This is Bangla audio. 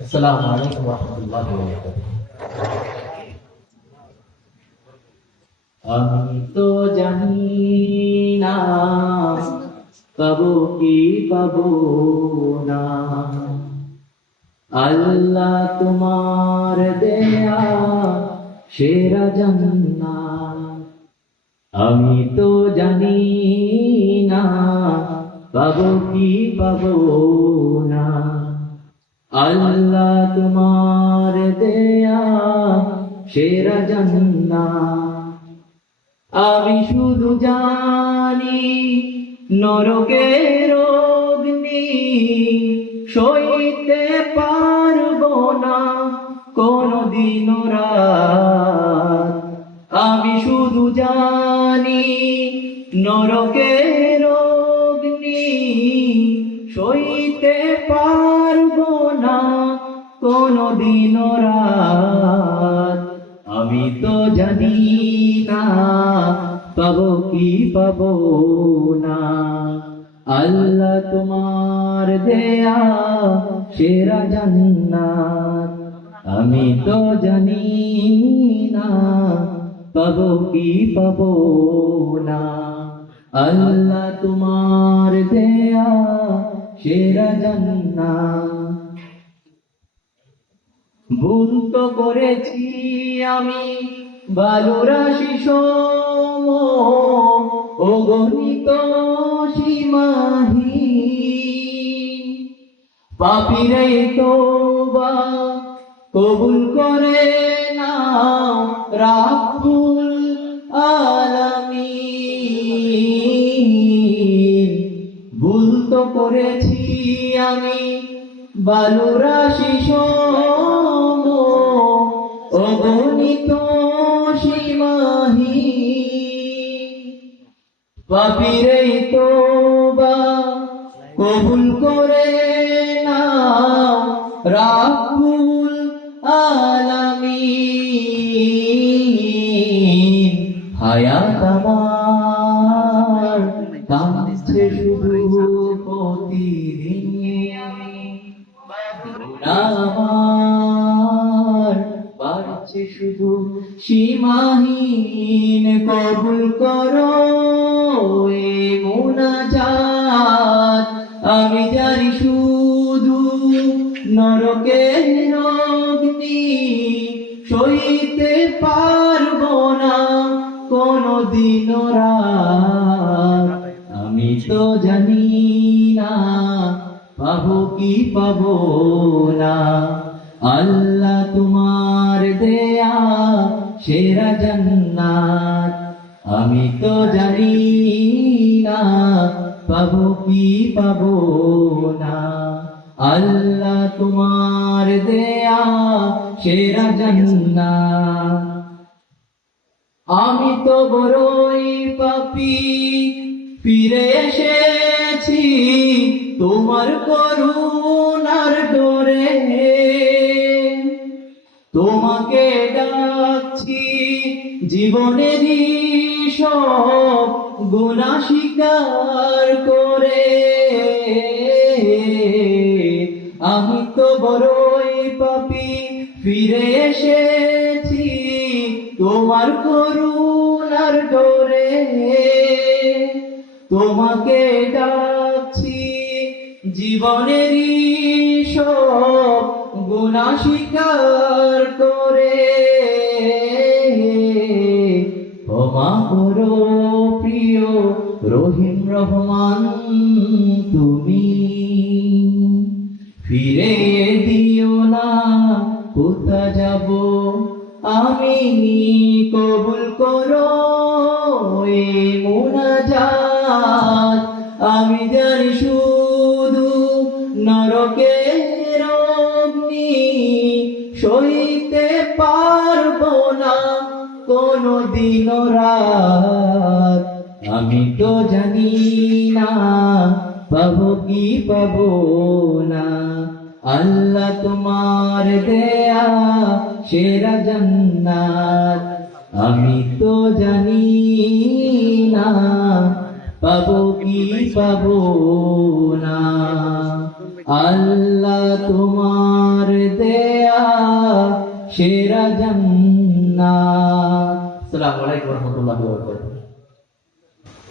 আসসালামু আলাইকুম ওয়া রাহমাতুল্লাহি ওয়া বারাকাতুহু। আমি তো জানি না পাবো কি পাবো না, আল্লাহ তোমার দেয়া সেরা জান্নাত। আমি তো জানি না পাবো কি পাবো না, আল্লাহ তোমার দেয়া সেরা জান্নাত। আমি শুধু জানি নরকের অগ্নি সইতে পারবো না কোনদিন রাত। আমি শুধু জানি নরকের অগ্নি সইতে পারবো না কোনদিন রাত। আমি তো জানি না পাবো কি পাবো না, আল্লাহ তোমার দেয়া সেরা জান্নাত। আমি তো জানি না পাবো কি পাবো না, আল্লাহ তোমার দেয়া সেরা জান্নাত। ভুল তো করেছি আমি ভালোরাশি সম, অগণিত সীমাহীন। পাপীরে তওবা কবুল করে নাও রাব্বুল আলামিন। ভুল তো করেছি আমি ভালোরাশি সম, অগণিত সীমাহীন। পাপীরে তওবা কবুল করে নাও রাব্বুল আলামিন। হায়াত আমার কাঁদছে শুধু প্রতিদিন, আমার বাড়ছে শুধু সীমাহীন। কবুল করো এ মুনাজাত। আমি জানি শুধু নরকের অগ্নি সইতে পারবো না কোনদিন রাত। আমি তো জানি না পাবো কি পাবো না, আল্লাহ তোমার দেয়া সেরা জান্নাত। আমি তো জানি না পাবো কি পাবো না, আল্লাহ তোমার দেয়া সেরা জান্নাত। আমি তো বড়ই পাপী, ফিরে এসেছি তোমার করুণার ডোরে। তোমাকে ডাকছি জীবনেরই সব গুনাহ স্বীকার করে। আমি তো বড়ই পাপী, ফিরে এসেছি তোমার করুণার ডোরে। তোমাকে ডাকছি জীবনেরই সব গুনাহ স্বীকার করে। ক্ষমা করো প্রিয় রহিম রহমান তুমি, ফিরে দিও না কোথা যাব আমি। কবুল করো এ মুনাজাত। আমি জানি শুধু নরকের অগ্নি সইতে পারবো না কোনদিন রাত। আমি তো জানি না পাবো কি পাবো না, আল্লাহ তোমার দেয়া সেরা জান্নাত। আমি তো জানি না পাবো কি পাবো না, আল্লাহ তোমার দেয়া সেরা জান্নাত। আসসালামু আলাইকুম ওয়া রাহমাতুল্লাহি ওয়া বারাকাতুহু।